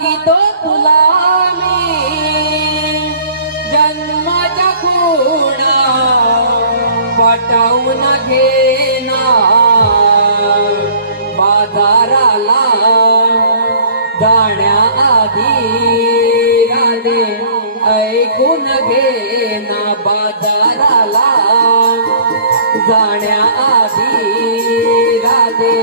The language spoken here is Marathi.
सांगितो तुला जन्माच्या कुणा पटवून घेना बाजाराला जाण्याआधी राधे ऐकून घेना बाजाराला जाण्या आधी राधे